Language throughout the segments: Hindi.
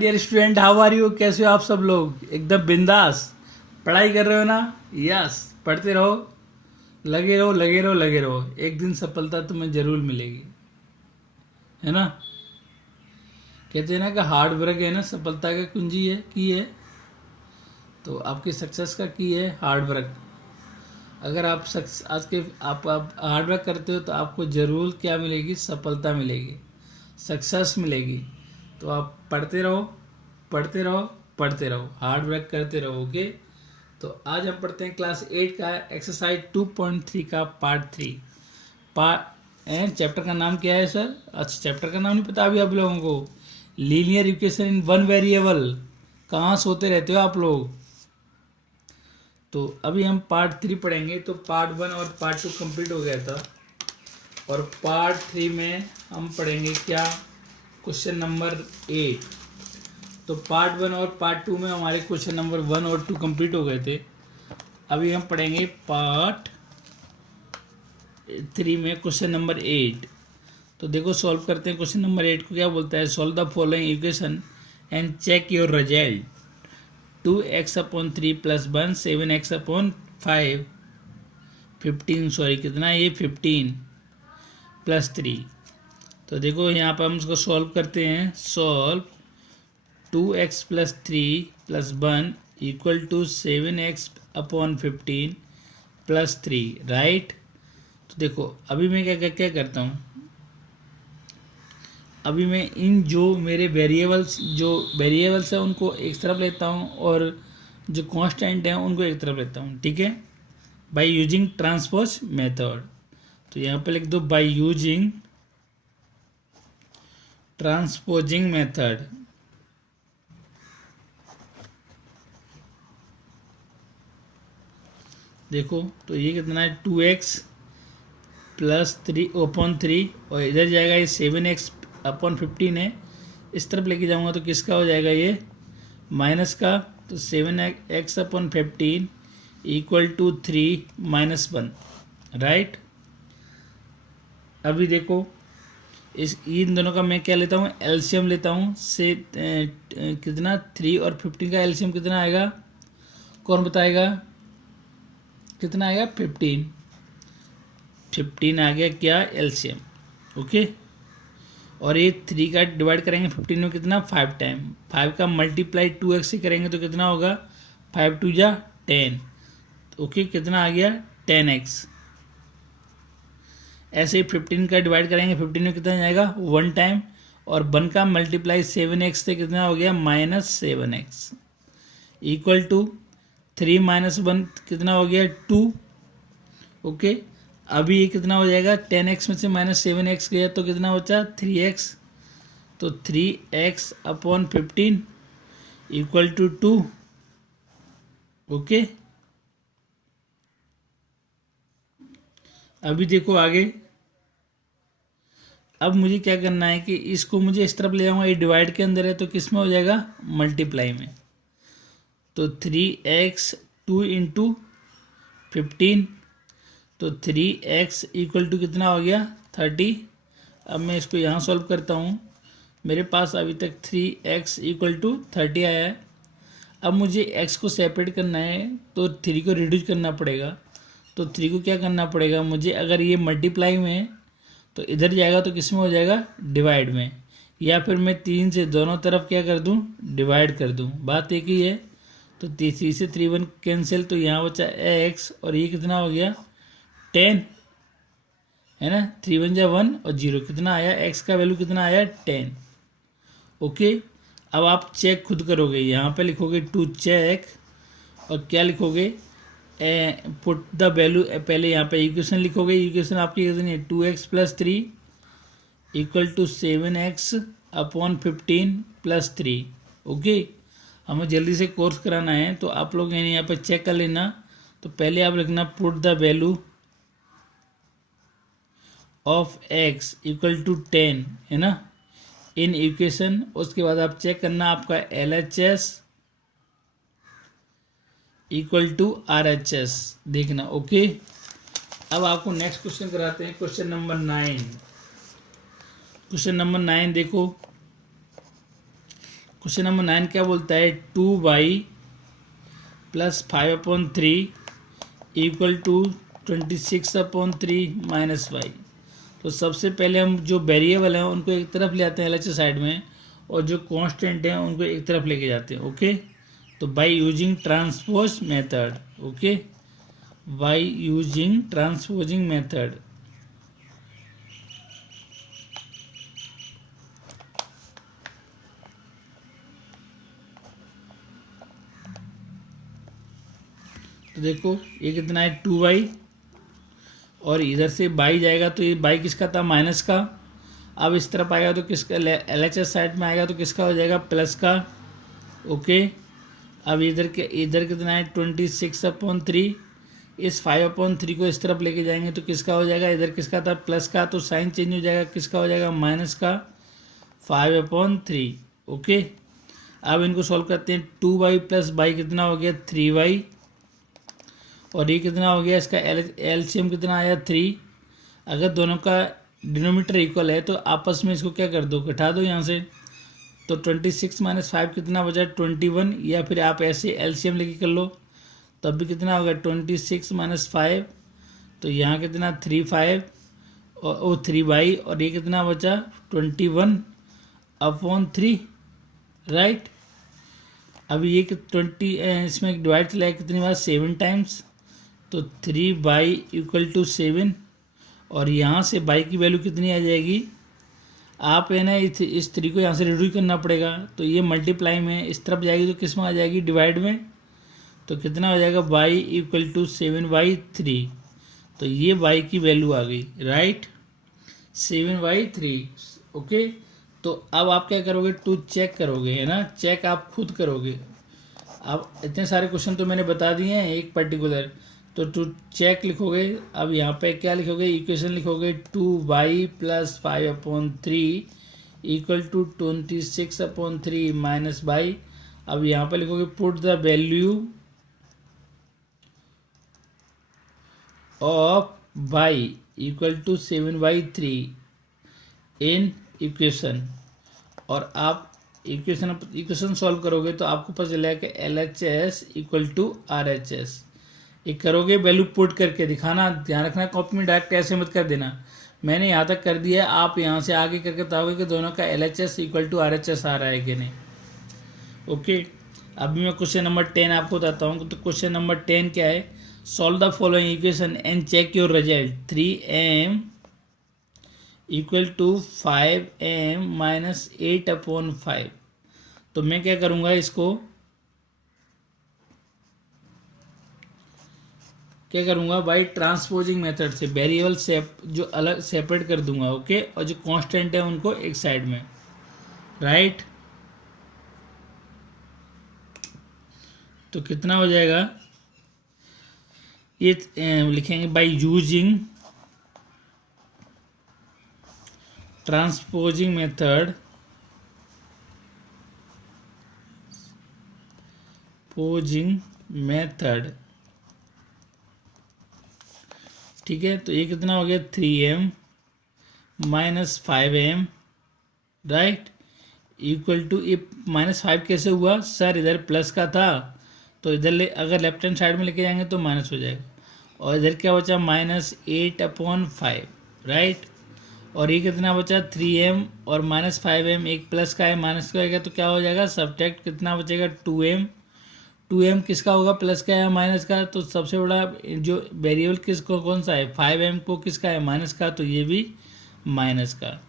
Dear student, how are you? कैसे हो आप सब लोग? एकदम बिंदास पढ़ाई कर रहे हो ना? यस, पढ़ते रहो, लगे रहो लगे रहो लगे रहो। एक दिन सफलता तुम्हें जरूर मिलेगी, है ना? कहते हैं ना कि हार्ड वर्क है ना सफलता का कुंजी है, की है। तो आपकी सक्सेस का की है हार्ड वर्क। अगर आप आज के आप हार्ड वर्क करते हो तो आपको ज़रूर क्या मिलेगी? सफलता मिलेगी, सक्सेस मिलेगी। तो आप पढ़ते रहो पढ़ते रहो पढ़ते रहो, हार्ड वर्क करते रहो। ओके, तो आज हम पढ़ते हैं क्लास 8 का एक्सरसाइज 2.3 का पार्ट 3। एंड चैप्टर का नाम क्या है सर? अच्छा, चैप्टर का नाम नहीं पता अभी आप लोगों को? Linear equation in one variable. कहाँ सोते रहते हो आप लोग? तो अभी हम पार्ट 3 पढ़ेंगे। तो पार्ट 1 और पार्ट 2 कंप्लीट हो गया था, और पार्ट 3 में हम पढ़ेंगे क्या? Question number 8। तो पार्ट 1 और पार्ट 2 में हमारे क्वेश्चन नंबर 1 और 2 कंप्लीट हो गए थे। अभी हम पढ़ेंगे पार्ट 3 में क्वेश्चन नंबर 8। तो देखो, सॉल्व करते हैं। क्वेश्चन नंबर 8 को क्या बोलता है? Solve the following equation and check your result. 2x/3 + 1 7x/5 15, sorry कितना है ये? 15 + 3। तो देखो यहाँ पर हम इसको सॉल्व करते हैं। Solve 2x + 3 + 1 = 7x/15 + 3, right? तो देखो अभी मैं क्या क्या क्या करता हूँ। अभी मैं इन जो मेरे वेरिएबल्स हैं उनको एक तरफ लेता हूँ, और जो कांस्टेंट हैं उनको एक तरफ लेता हूँ, ठीक है? By using transpose method. तो यहाँ पे लिख दो बाय यूजिंग ट्रांसपोजिंग मेथड। देखो तो ये कितना है? 2x + 3/3, और इधर जाएगा ये 7x/15 है। इस तरफ लेके जाऊंगा तो किसका हो जाएगा ये? माइनस का। तो 7x/15 = 3 - 1, राइट? अभी देखो इन दोनों का मैं क्या लेता हूँ? एलसीएम लेता हूँ। से कितना? 3 और 15 का एलसीएम कितना आएगा? कौन बताएगा? कितना आएगा? 15 आ गया क्या? एलसीएम। ओके, और ये 3 का डिवाइड करेंगे 15 में कितना? 5 टाइम। 5 का मल्टीप्लाई 2x से करेंगे तो कितना होगा? 5 × 2 = 10। ओके, कितना आ गया? 10x। ऐसे ही 15 का डिवाइड करेंगे 15 में कितना जाएगा? 1 टाइम। और 1 का मल्टीप्लाई 7x से कितना हो गया? -7x = 3 - 1 कितना हो गया? 2। ओके, अभी ये कितना हो जाएगा? 10x में से -7x गया तो कितना बचा? 3x। तो 3x/15 = 2। ओके, अभी देखो आगे। अब मुझे क्या करना है कि इसको मुझे इस तरफ ले जाऊंगा। ये डिवाइड के अंदर है तो किस में हो जाएगा? मल्टीप्लाई में। तो 3x 2 × 15, तो 3x = कितना हो गया? 30। अब मैं इसको यहाँ सॉल्व करता हूँ। मेरे पास अभी तक 3x = 30 आया है। अब मुझे x को सेपरेट करना है तो 3 को रिड्यूस करना पड़ेगा। तो 3 को क्या करना पड़ेगा मुझे? अगर ये मल्टीप्लाई में है तो इधर जाएगा तो किस में हो जाएगा? डिवाइड में। या फिर मैं 3 से दोनों तरफ क्या कर दूँ? डिवाइड कर दूँ। बात एक ही है। तो 3 से 3 1 कैंसिल, तो यहाँ बचा x, और ये कितना हो गया? 10, है ना? 3 1 = 1 और 0 कितना आया? x का वैल्यू कितना आया? 10। ओके, अब आप चेक खुद करोगे। यहाँ पे लिखोगे टू चेक, और क्या लिखोगे? Put the value. पहले यहाँ पे इक्वेशन लिखोगे। इक्वेशन आपकी कितनी है? 2x + 3 = 7x/15 + 3। ओके, हमें जल्दी से कोर्स कराना है तो आप लोग यहाँ पर चेक कर लेना। तो पहले आप लिखना put the value of x = 10, है ना, इन इक्वेशन। उसके बाद आप चेक करना आपका LHS = RHS देखना। ओके, अब आपको नेक्स्ट क्वेश्चन कराते हैं। Question number 9। क्वेश्चन नंबर 9 देखो, क्वेश्चन नंबर 9 क्या बोलता है, 2y plus 5/3 equal to 26/3 minus y. तो सबसे पहले हम जो वेरिएबल हैं उनको एक तरफ ले आते हैं LHS साइड में, और जो कांस्टेंट हैं उनको एक तरफ लेके जाते हैं। ओके, तो by using transpose method. Okay, by using transposing method. तो देखो ये कितना है, 2y, और इधर से बाई जाएगा तो ये बाई किसका था, माइनस का। अब इस तरफ आएगा तो किसका, LHS साइड में आएगा तो किसका हो जाएगा, प्लस का। ओके, अब इधर कितना है, 26/3। इस 5/3 को इस तरफ लेके जाएंगे तो किसका हो जाएगा, इधर किसका था, प्लस का, तो साइन चेंज हो जाएगा, किसका हो जाएगा, माइनस का 5/3। ओके, अब इनको सॉल्व करते हैं। 2y प्लस बाई कितना हो गया, 3y, और ये कितना हो गया, इसका एलसीएम कितना आया, 3। अगर दोनों का डिनोमीटर इक्वल है तो आपस में इसको क्या कर दो, घटा दो यहाँ से। तो 26 माइनस 5 कितना बचा, 21, या फिर आप ऐसे एलसीएम लेके कर लो तब भी कितना होगा, 26 माइनस 5, तो यहाँ कितना 3/5 और 3y, और ये कितना बचा 21/3, राइट। अब ये 20 इसमें डिवाइड चला कितनी बार, 7 टाइम्स, तो 3y इक्वल टू 7, और यहाँ से y की वैल्यू कितनी आ जाएगी, आप है ना इस 3 को यहाँ से रिड्यूस करना पड़ेगा, तो ये मल्टीप्लाई में इस तरफ जाएगी तो किस में आ जाएगी, डिवाइड में। तो कितना हो जाएगा, y इक्वल टू 7/3, तो ये y की वैल्यू आ गई, राइट, 7/3। ओके, तो अब आप क्या करोगे, टू चेक करोगे, है ना, चेक आप खुद करोगे। अब इतने सारे क्वेश्चन तो मैंने बता दिए हैं एक पर्टिकुलर, तो टू चेक लिखोगे। अब यहाँ पे क्या लिखोगे, इक्वेशन लिखोगे, 2y plus 5/3 equal to 26/3 minus y। अब यहाँ पे लिखोगे, put the value of y equal to 7/3 in equation, और आप इक्वेशन सॉल्व करोगे तो आपको पता चलेगा कि LHS इक्वल टू RHS। ये करोगे, वैल्यू पुट करके दिखाना, ध्यान रखना कॉपी में डायरेक्ट ऐसे मत कर देना। मैंने यहाँ तक कर दिया, आप यहाँ से आगे करके बताओगे कि दोनों का LHS इक्वल टू RHS आ रहा है कि नहीं। ओके, अभी मैं क्वेश्चन नंबर 10 आपको बताता हूँ। तो क्वेश्चन नंबर 10 क्या है, solve the following equation and check your result. 3m equal to 5m minus 8/5। तो मैं क्या करूँगा, इसको क्या करूँगा, बाई ट्रांसपोजिंग मेथड से वेरिएबल जो अलग सेपरेट कर दूंगा। ओके, और जो कांस्टेंट है उनको एक साइड में, राइट। तो कितना हो जाएगा, ये लिखेंगे बाई यूजिंग ट्रांसपोजिंग मेथड, ठीक है। तो ये कितना हो गया, 3m minus 5m, right, equal to, ये -5 कैसे हुआ सर, इधर प्लस का था तो इधर अगर लेफ्ट हैंड साइड में लेके जाएंगे तो माइनस हो जाएगा, और इधर क्या बचा, -8/5, राइट। और ये कितना बचा, 3m, और -5m, एक प्लस का है माइनस का आएगा तो क्या हो जाएगा, सब्ट्रैक्ट कितना बचेगा, 2m। 2m किसका होगा, प्लस का है माइनस का, तो सबसे बड़ा जो वेरिएबल किसको कौन सा है, 5m को किसका है, माइनस का, तो ये भी माइनस का।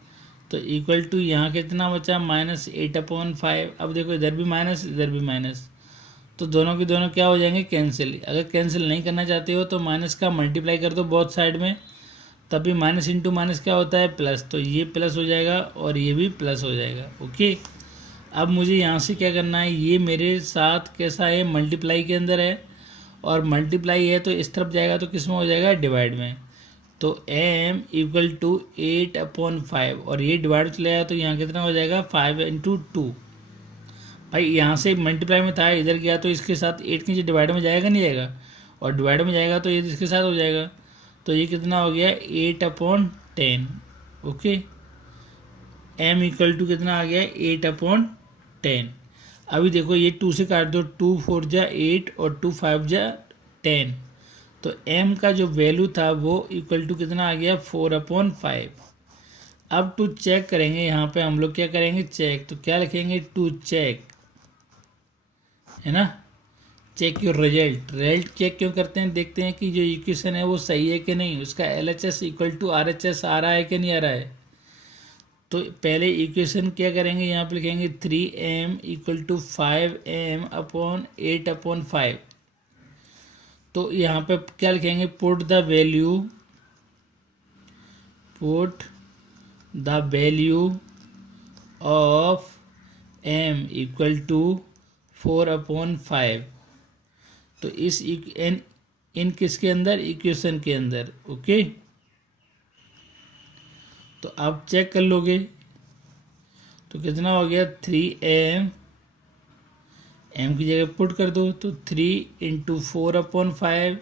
तो इक्वल टू यहाँ कितना बचा, -8/5। अब देखो इधर भी माइनस, इधर भी माइनस, तो दोनों की दोनों क्या हो जाएंगे, कैंसिल। अगर कैंसिल नहीं करना चाहते हो तो माइनस का मल्टीप्लाई कर दो बोथ साइड में, तभी माइनस इंटू माइनस क्या होता है, प्लस। तो ये प्लस हो जाएगा और ये भी प्लस हो जाएगा। ओके, अब मुझे यहाँ से क्या करना है, ये मेरे साथ कैसा है, मल्टीप्लाई के अंदर है, और मल्टीप्लाई है तो इस तरफ जाएगा तो किस में हो जाएगा, डिवाइड में। तो m इक्वल टू 8/5, और ये डिवाइड चला जाएगा तो यहाँ कितना हो जाएगा, 5/2। भाई यहाँ से मल्टीप्लाई में था, इधर गया तो इसके साथ 8 के नीचे डिवाइड में जाएगा नहीं जाएगा, और डिवाइड में जाएगा तो ये इसके साथ हो जाएगा। तो ये कितना हो गया, 8/10। ओके, m इक्वल टू कितना आ गया, 8/10। अभी देखो ये 2 से काट दो, 2 4 जा 8 और 2 5 जा 10, तो m का जो वैल्यू था वो इक्वल टू कितना आ गया 4/5। अब टू चेक करेंगे, यहाँ पे हम लोग क्या करेंगे चेक, तो क्या लिखेंगे टू चेक, है ना, चेक योर रिजल्ट चेक क्यों करते हैं, देखते हैं कि जो इक्वेशन है वो सही है कि नहीं, उसका LHS इक्वल टू RHS आ रहा है कि नहीं आ रहा है। तो पहले इक्वेशन क्या करेंगे, यहाँ पे लिखेंगे 3m इक्वल टू 5m/8/5। तो यहाँ पे क्या लिखेंगे, put the value of m equal to 4/5। तो इस इन किसके अंदर, इक्वेशन के अंदर, ओके। तो आप चेक कर लोगे तो कितना हो गया 3m, m की जगह पुट कर दो, तो 3 into 4/5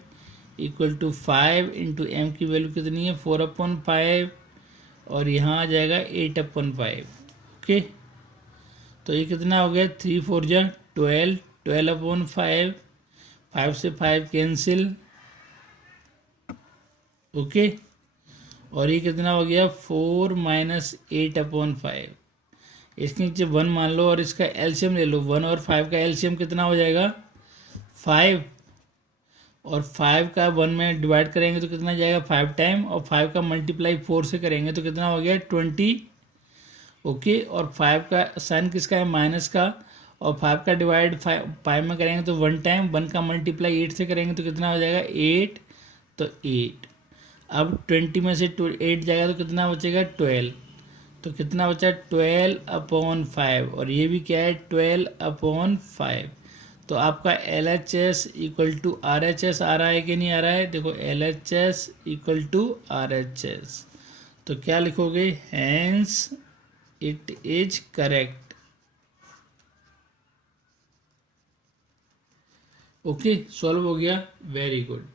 equal to 5 into m की वैल्यू कितनी है 4/5, और यहाँ आ जाएगा 8/5, ओके। तो ये कितना हो गया 3 4 जा 12, 12/5, 5 से 5 कैंसिल, ओके। और ये कितना हो गया 4 माइनस 8/5, इसके नीचे 1 मान लो और इसका एलसीएम ले लो, 1 और 5 का एलसीएम कितना हो जाएगा 5, और 5 का 1 में डिवाइड करेंगे तो कितना जाएगा 5 टाइम, और 5 का मल्टीप्लाई 4 से करेंगे तो कितना हो गया 20, ओके। और 5 का साइन किसका है माइनस का, और 5 का डिवाइड 5 में करेंगे तो 1 टाइम, 1 का मल्टीप्लाई 8 से करेंगे तो कितना हो जाएगा 8, तो 8। अब 20 में से 8 जाएगा तो कितना बचेगा 12, तो कितना बचा 12/5, और ये भी क्या है 12/5। तो आपका LHS इक्वल टू RHS आ रहा है कि नहीं आ रहा है, देखो LHS इक्वल टू RHS, तो क्या लिखोगे, hence it is correct, okay. सॉल्व हो गया, वेरी गुड।